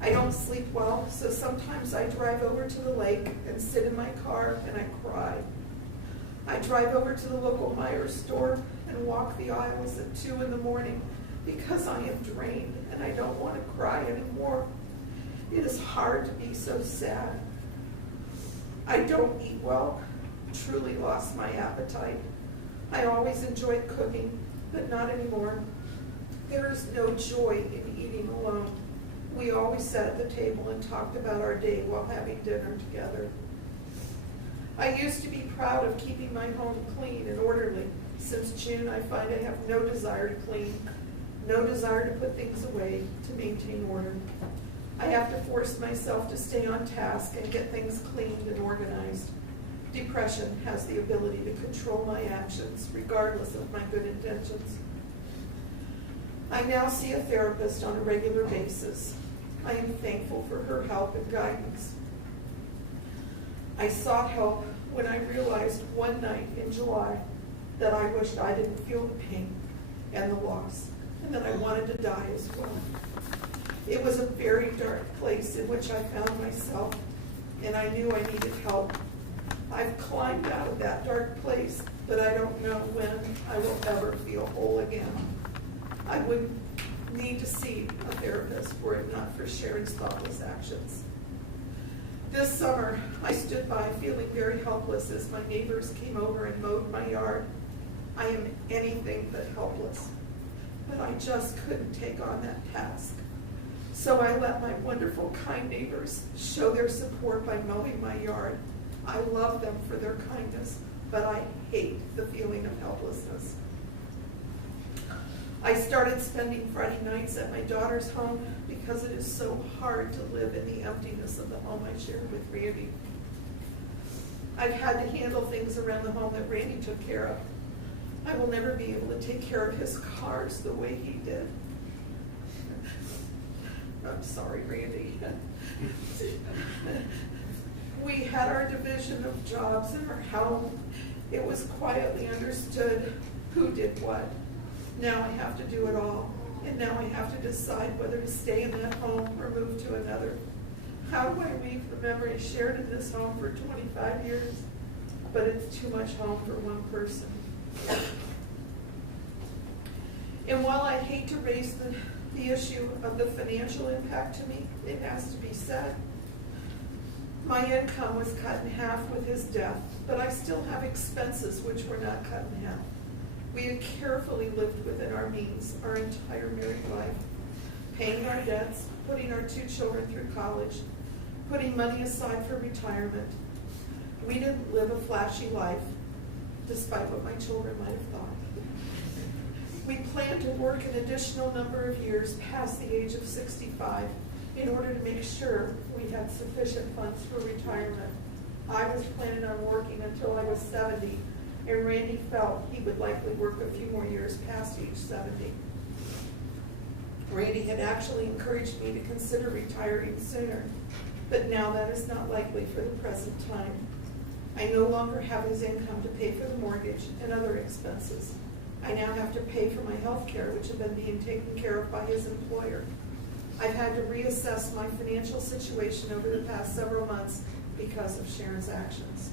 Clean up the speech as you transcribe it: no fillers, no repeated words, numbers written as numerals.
I don't sleep well, so sometimes I drive over to the lake and sit in my car and I cry. I drive over to the local Meijer store and walk the aisles at 2 in the morning because I am drained and I don't want to cry anymore. It is hard to be so sad. I don't eat well, truly lost my appetite. I always enjoyed cooking, but not anymore. There is no joy in eating alone. We always sat at the table and talked about our day while having dinner together. I used to be proud of keeping my home clean and orderly. Since June, I find I have no desire to clean, no desire to put things away, to maintain order. I have to force myself to stay on task and get things cleaned and organized. Depression has the ability to control my actions, regardless of my good intentions. I now see a therapist on a regular basis. I am thankful for her help and guidance. I sought help when I realized one night in July that I wished I didn't feel the pain and the loss, and that I wanted to die as well. It was a very dark place in which I found myself, and I knew I needed help. I've climbed out of that dark place, but I don't know when I will ever feel whole again. I would need to see a therapist were it not for Sharon's thoughtless actions. This summer, I stood by feeling very helpless as my neighbors came over and mowed my yard. I am anything but helpless, but I just couldn't take on that task. So I let my wonderful, kind neighbors show their support by mowing my yard. I love them for their kindness, but I hate the feeling of helplessness. I started spending Friday nights at my daughter's home because it is so hard to live in the emptiness of the home I shared with Randy. I've had to handle things around the home that Randy took care of. I will never be able to take care of his cars the way he did. I'm sorry, Randy. We had our division of jobs in our home. It was quietly understood who did what. Now I have to do it all, and now I have to decide whether to stay in that home or move to another. How do I weave the memories shared in this home for 25 years? But it's too much home for one person. And while I hate to raise the issue of the financial impact to me, it has to be said. My income was cut in half with his death, but I still have expenses which were not cut in half. We had carefully lived within our means our entire married life, paying our debts, putting our 2 children through college, putting money aside for retirement. We didn't live a flashy life, despite what my children might have thought. We planned to work an additional number of years past the age of 65 in order to make sure we had sufficient funds for retirement. I was planning on working until I was 70, and Randy felt he would likely work a few more years past age 70. Randy had actually encouraged me to consider retiring sooner, but now that is not likely for the present time. I no longer have his income to pay for the mortgage and other expenses. I now have to pay for my health care, which had been being taken care of by his employer. I've had to reassess my financial situation over the past several months because of Sharon's actions.